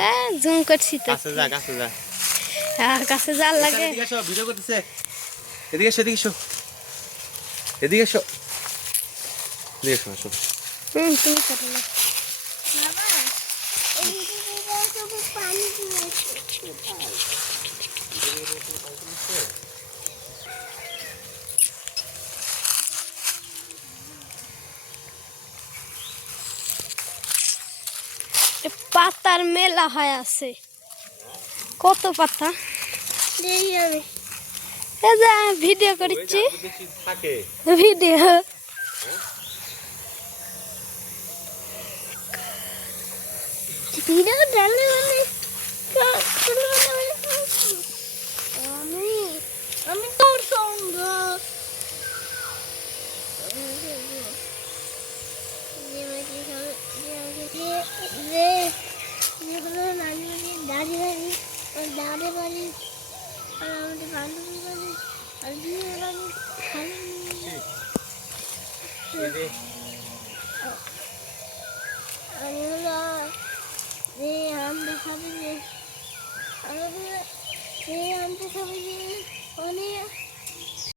হ্যাঁ জুম করছি তো কাছে যা হ্যাঁ কাছে যাওয়ার লাগে এদিকে এসো ভিডিও করতেছে এদিকে এসো এদিকে এসো তুমি করো না বাবা এই দিকে সব পানি দিয়েছে পাতার মেলা হয় আছে কত পাতা দেই আমি এই যে আমি ভিডিও করছি থাকে ভিডিও ভিডিও ডালে মানে আমি আমি তোর সঙ্গ দাদে বাড়ি আর আমাদের বান্ধবী বাড়ি আর বিয়ে বাড়ি আমি হলো যে আম দেখাবে যে আমাদের যে আম দেখাবে যে অনেক